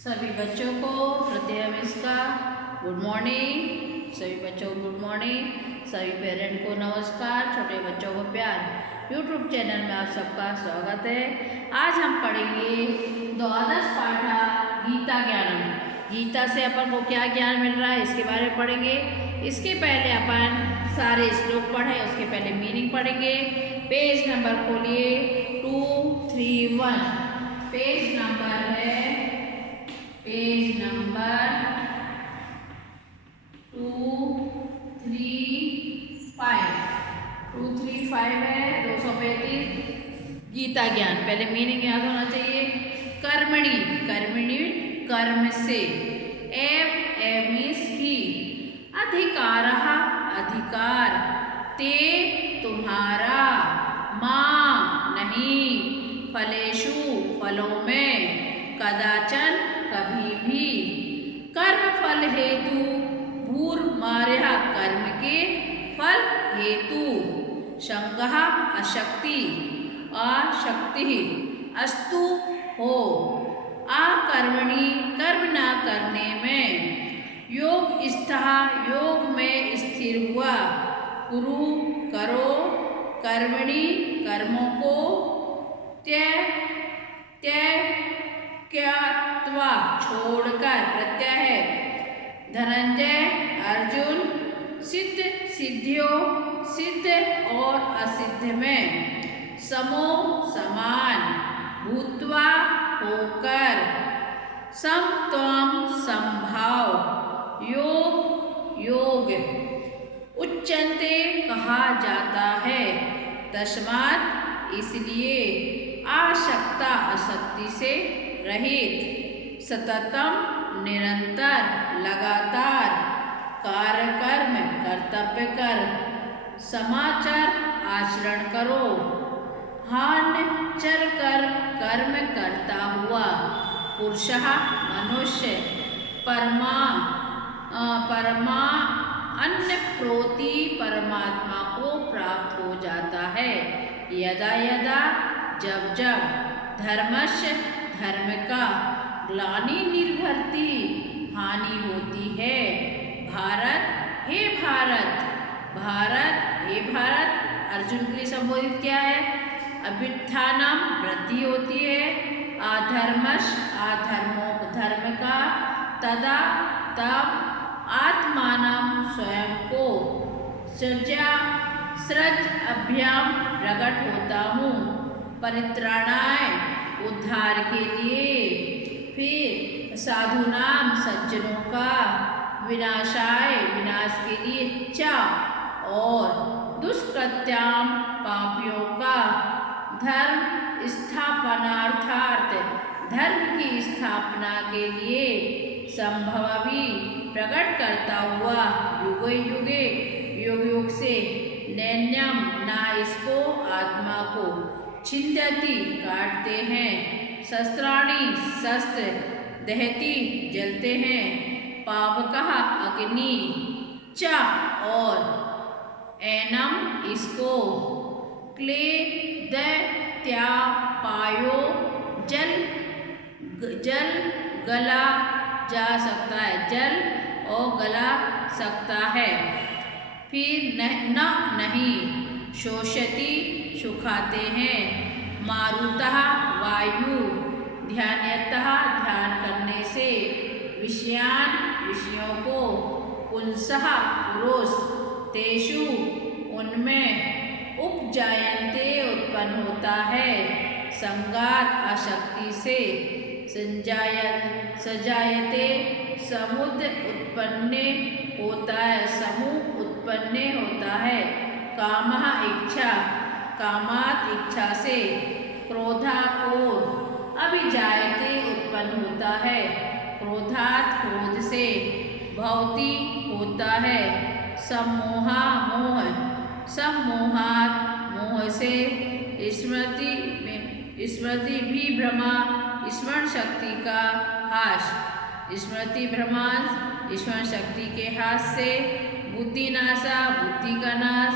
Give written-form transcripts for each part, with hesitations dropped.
सभी बच्चों को प्रत्यय मिस का गुड मॉर्निंग। सभी बच्चों को गुड मॉर्निंग। सभी पेरेंट को नमस्कार। छोटे बच्चों को प्यार। यूट्यूब चैनल में आप सबका स्वागत है। आज हम पढ़ेंगे द्वादश पाठा गीता ज्ञानम। गीता से अपन को क्या ज्ञान मिल रहा है इसके बारे में पढ़ेंगे। इसके पहले अपन सारे श्लोक पढ़े, उसके पहले मीनिंग पढ़ेंगे। पेज नंबर खोलिए 231। पेज नंबर है पेज नंबर 235 है 235 गीता ज्ञान। पहले मीनिंग याद होना चाहिए। कर्मणि, कर्मणि कर्म से। एव मीन्स ही। अधिकारः अधिकार। ते तुम्हारा। मां नहीं। फलेषु फलों में। कदाचन कभी भी। कर्म फल हेतु भूर्मार्या कर्म के फल हेतु। शंकः अशक्ति अशक्ति अस्तु हो। अकर्मणि कर्म न करने में। योग स्थः योग में स्थिर हुआ। कुरु करो। कर्मणि कर्मों को। त्यक्त्वा छोड़कर प्रत्यय है। धनंजय अर्जुन। सिद्ध सिद्धियों सिद्ध और असिद्ध में। समो समान। भूत्वा होकर। समत्वम समभाव। योग योग। उच्चन्ते कहा जाता है। तस्मात् इसलिए। आशक्ता आसक्ति से रहित। सततम निरंतर लगातार। कार्य कर्म कर्तव्य कर। समाचार आचरण करो। हान चर कर कर्म करता हुआ। पुरुषः मनुष्य। परमा अन्य प्रोति परमात्मा को प्राप्त हो जाता है। यदा यदा जब जब। धर्मस्य धर्म का। ग्लानि निर्भरति हानि होती है। भारत हे भारत। भारत हे भारत अर्जुन के लिए संबोधित किया है। अभ्युत्थानम वृद्धि होती है। अधर्मश अधर्मों धर्म का। तदा तब। आत्मानम स्वयं को। सृज अभ्याम प्रकट होता हूँ। परित्राणाय उद्धार के लिए। फिर साधुनाम सज्जनों का। विनाशाय विनाश के लिए। चा और दुष्कृत्याम पापियों का। धर्म स्थापनार्थार्थ धर्म की स्थापना के लिए। संभव भी प्रकट करता हुआ। युगे युगे युग युग से। नैन्यम ना इसको आत्मा को। छिंदती काटते हैं। शस्त्राणि शस्त्र। दहती जलते हैं। पावकः अग्नि। च और। एनम इसको। क्ले दैत्यापायो जल गला जा सकता है। जल और गला सकता है। फिर न नहीं। शोषति सुखाते हैं। मारुतः वायु। ध्यानतः ध्यान करने से। विषयान विषयों को। पुंसः पुरुष। तेषु उनमें। उपजायन्ते उत्पन्न होता है। संगात आसक्ति से। सजायते समुद्र उत्पन्न होता है। समूह उत्पन्न होता है। कामः इच्छा। कामात इच्छा से। क्रोधा क्रोध। अभिजायते उत्पन्न होता है। क्रोधात क्रोध से। भवति होता है। सम्मोहा मोह। सम्मोहात मोह से। स्मृति भी भ्रमा स्मरण शक्ति का हास। स्मृति भ्रमांश स्मरण शक्ति के हास से। बुद्धिनाशा बुद्धि का नाश।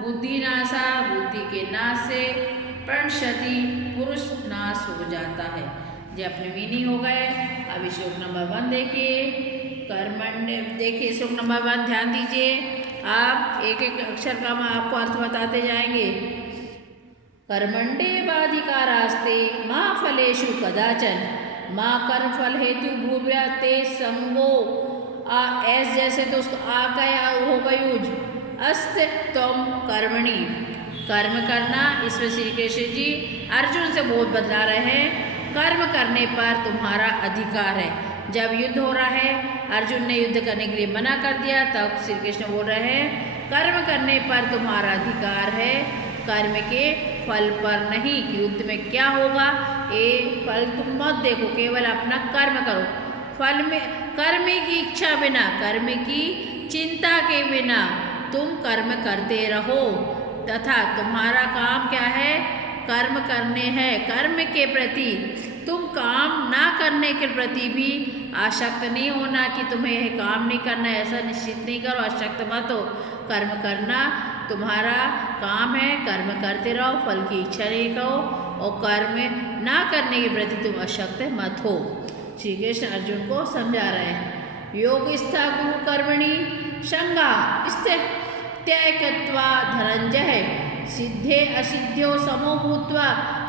बुद्धिनाशा बुद्धि के नाश से। प्रणशति पुरुष नाश हो जाता है। ये अपने मीनिंग हो गए। अब श्लोक नंबर 1 देखिए। कर्मण्य देखिए श्लोक नंबर 1 ध्यान दीजिए। आप एक एक अक्षर का मैं आपको अर्थ बताते जाएंगे। कर्मण्येवाधिकारास्ते मा फलेषु कदाचन माँ कर्म फल हेतु भूव्या ते संगो एस जैसे तो उसको आ का होगा यूज अस्त तुम कर्मणि कर्म करना। इसमें श्री कृष्ण जी अर्जुन से बहुत बतला रहे हैं कर्म करने पर तुम्हारा अधिकार है। जब युद्ध हो रहा है अर्जुन ने युद्ध करने के लिए मना कर दिया तब श्री कृष्ण बोल रहे हैं कर्म करने पर तुम्हारा अधिकार है, कर्म के फल पर नहीं। युद्ध में क्या होगा ये फल तुम मत देखो, केवल अपना कर्म करो। फल में कर्म की इच्छा बिना कर्म की चिंता के बिना तुम कर्म करते रहो तथा तुम्हारा काम क्या है कर्म करने हैं। कर्म के प्रति तुम काम ना करने के प्रति भी आसक्त नहीं होना कि तुम्हें यह काम नहीं करना है, ऐसा निश्चित नहीं करो, आसक्त मत हो। कर्म करना तुम्हारा काम है, कर्म करते रहो, फल की इच्छा नहीं करो और कर्म ना करने के प्रति तुम आसक्त मत हो। श्री कृष्ण अर्जुन को समझा रहे हैं। योगिस्था गुरु कर्मणि संगा त्यक्त्वा धनंजय सिद्धे असिद्ध्यो समो भूत्वा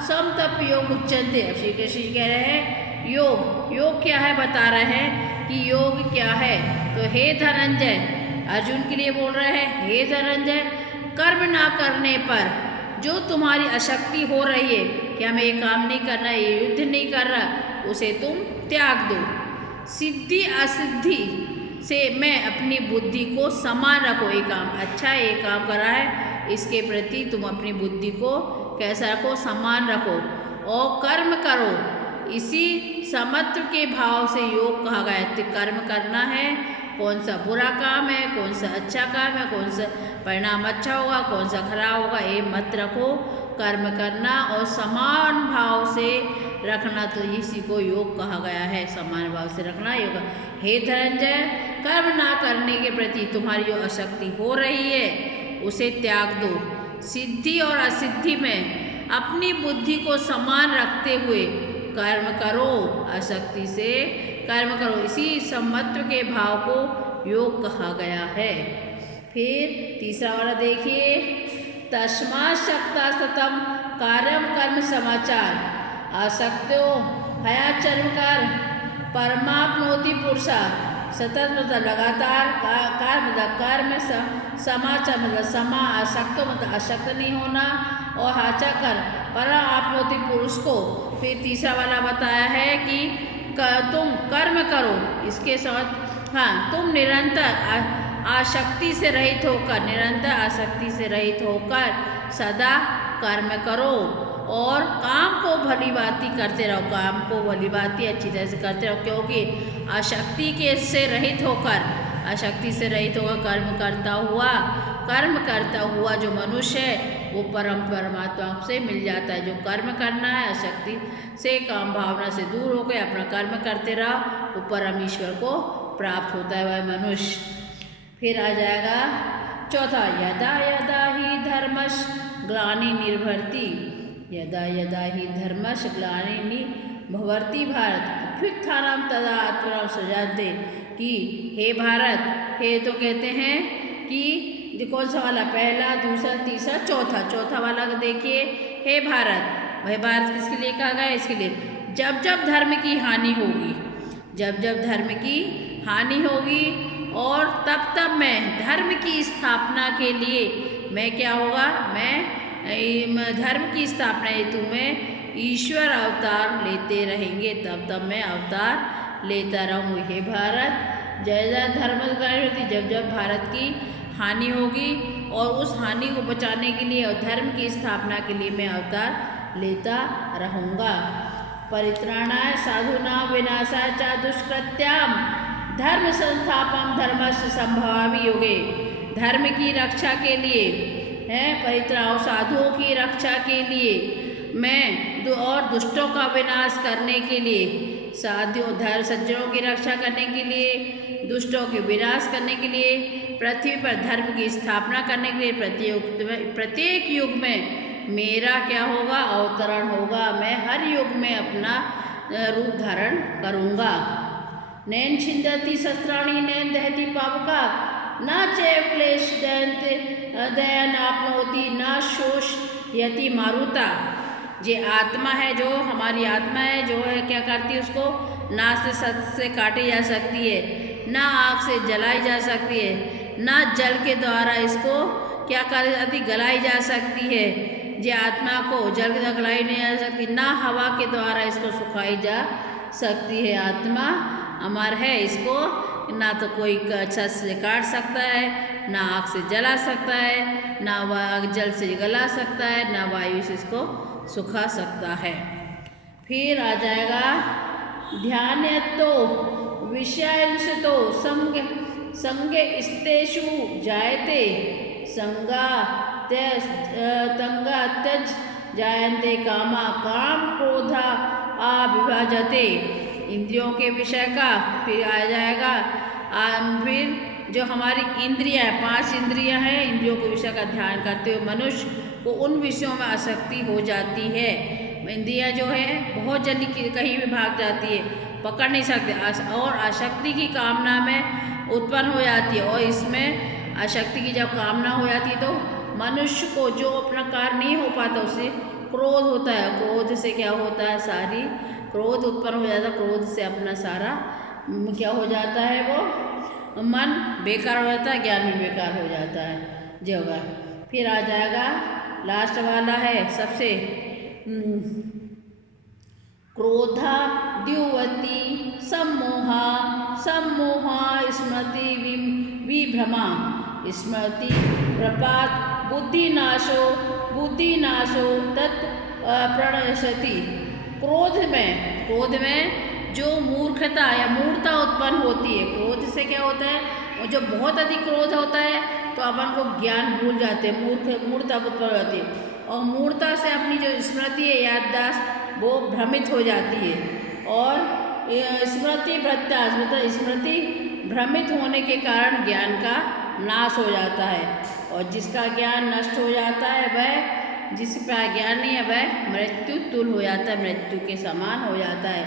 समतप योग उच्चन्ते। अब श्री कृष्ण कह रहे हैं योग क्या है बता रहे हैं कि योग क्या है। तो हे धनंजय अर्जुन के लिए बोल रहे हैं हे धनंजय कर्म ना करने पर जो तुम्हारी अशक्ति हो रही है कि हमें ये काम नहीं करना, ये युद्ध नहीं कर रहा, उसे तुम त्याग दो। सिद्धि असिद्धि से मैं अपनी बुद्धि को समान रखो। ये काम अच्छा है, ये काम करा है, इसके प्रति तुम अपनी बुद्धि को कैसा रखो समान रखो और कर्म करो। इसी समत्व के भाव से योग कहा गया है। कर्म करना है, कौन सा बुरा काम है, कौन सा अच्छा काम है, कौन सा परिणाम अच्छा होगा, कौन सा खराब होगा, ये मत रखो। कर्म करना और समान भाव से रखना, तो इसी को योग कहा गया है। समान भाव से रखना योग। हे धनंजय कर्म ना करने के प्रति तुम्हारी जो आसक्ति हो रही है उसे त्याग दो। सिद्धि और असिद्धि में अपनी बुद्धि को समान रखते हुए कर्म करो, आसक्ति से कर्म करो। इसी समत्व के भाव को योग कहा गया है। फिर तीसरा वाला देखिए। तस्मात् शक्ता सतम कार्यम कर्म समाचार आसक्तो हयाचर्मकार परमाप्नोति पुरुषा। सतत मतलब लगातार, कार मतलब कार्य में समाचार मतलब समा, आसक्तो मतलब आसक्त नहीं होना और हाचा कर पर आपनोति पुरुष को। फिर तीसरा वाला बताया है कि तुम कर्म करो, इसके साथ तुम निरंतर आसक्ति से रहित होकर, निरंतर आसक्ति से रहित होकर सदा कर्म करो और काम को भली भांति करते रहो। काम को भली भांति अच्छी तरह से करते रहो, क्योंकि आसक्ति के से रहित होकर, आसक्ति से रहित होकर कर्म करता हुआ जो मनुष्य है वो परमात्मा से मिल जाता है। जो कर्म करना है आसक्ति से, काम भावना से दूर होकर अपना कर्म करते रहो, वो परम ईश्वर को प्राप्त होता है वह मनुष्य। फिर आ जाएगा चौथा। यदा यदा ही धर्मश ग्लानि निर्भरति, यदा यदा ही धर्मश ग्लानि भवति भारत अभ्युत्थानं तदा आत्मनां सृजान्ते। कि हे भारत, हे तो कहते हैं कि कौन सा वाला, पहला दूसरा तीसरा चौथा वाला देखिए। हे भारत, वह भारत किसके लिए कहा गया, इसके लिए जब जब धर्म की हानि होगी, जब जब धर्म की हानि होगी और तब तब मैं धर्म की स्थापना के लिए मैं क्या होगा, मैं धर्म की स्थापना हेतु मैं ईश्वर अवतार लेते रहेंगे, तब तब मैं अवतार लेता रहूँगी। हे भारत, जय जय धर्म होती, जब जब भारत की हानि होगी और उस हानि को बचाने के लिए और धर्म की स्थापना के लिए मैं अवतार लेता रहूँगा। परित्राणाय साधूनां विनाशाय च दुष्कृत्यां धर्म संस्थापन धर्मस्य संभवामि युगे। धर्म की रक्षा के लिए है, परित्राण साधुओं की रक्षा के लिए मैं और दुष्टों का विनाश करने के लिए, साधुओं धर्म सज्जनों की रक्षा करने के लिए, दुष्टों के विनाश करने के लिए, पृथ्वी पर धर्म की स्थापना करने के लिए प्रत्येक युग में मेरा क्या होगा, अवतरण होगा। मैं हर युग में अपना रूप धारण करूँगा। नैन छिंदती शस्त्राणी नैन दहती पावका न चैव क्लेश दयन आपनोति न शोष यति मारुता। जे आत्मा है, जो हमारी आत्मा है, जो है क्या करती है, उसको ना से सत से काटी जा सकती है, ना आग से जलाई जा सकती है, ना जल के द्वारा इसको क्या कर जाती, गलाई जा सकती है। जे आत्मा को जल के द्वारा गलाई नहीं जा सकती, ना हवा के द्वारा इसको सुखाई जा सकती है। आत्मा अमर है, इसको ना तो कोई छत से काट सकता है, ना आग से जला सकता है, ना जल से गला सकता है, ना वायु से इसको सुखा सकता है। फिर आ जाएगा ध्यानतो विषयांशतो संग स्तेषु जायते संगा त्यज जायन्ते कामा काम क्रोधा अविभाजते। इंद्रियों के विषय का फिर आ जाएगा। फिर जो हमारी इंद्रियां, 5 इंद्रियां हैं, इंद्रियों के विषय का ध्यान करते हुए मनुष्य को उन विषयों में आसक्ति हो जाती है। इंद्रियां जो है बहुत जल्दी कहीं भी भाग जाती है, पकड़ नहीं सकते, और आसक्ति की कामना में उत्पन्न हो जाती है। और इसमें आसक्ति की जब कामना हो जाती है तो मनुष्य को जो अपना कार्य नहीं हो पाता उसे क्रोध होता है। क्रोध से क्या होता है, सारी क्रोध उत्पन्न हो जाता है। क्रोध से अपना सारा क्या हो जाता है, वो मन बेकार हो जाता है, ज्ञान भी बेकार हो जाता है जगह। फिर आ जाएगा लास्ट वाला है सबसे, क्रोधा द्युवती सम्मोहा स्मृति विभ्रमा स्मृति प्रपात बुद्धिनाशो तत् प्रणश्यति। क्रोध में जो मूर्खता या मूर्खता उत्पन्न होती है, क्रोध से क्या होता है, और जो बहुत अधिक क्रोध होता है तो अपन को ज्ञान भूल जाते हैं, मूर्खता उत्पन्न होती है। और मूर्खता से अपनी जो स्मृति है, याददाश्त, वो भ्रमित हो जाती है। और स्मृति भ्रष्टास मतलब स्मृति भ्रमित होने के कारण ज्ञान का नाश हो जाता है। और जिसका ज्ञान नष्ट हो जाता है, वह जिसका ज्ञान नहीं है वह मृत्यु तुल्य हो जाता है, मृत्यु के समान हो जाता है।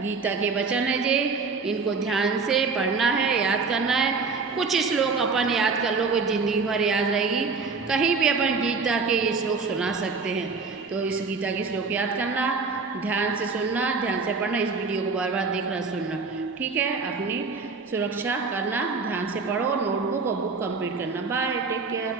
गीता के वचन है जे, इनको ध्यान से पढ़ना है, याद करना है। कुछ श्लोक अपन याद कर लो, कोई जिंदगी भर याद रहेगी। कहीं भी अपन गीता के ये श्लोक सुना सकते हैं, तो इस गीता के श्लोक याद करना, ध्यान से सुनना, ध्यान से पढ़ना, इस वीडियो को बार बार देखना सुनना, ठीक है। अपनी सुरक्षा करना, ध्यान से पढ़ो, नोटबुक और बुक कंप्लीट करना। Bye, take care.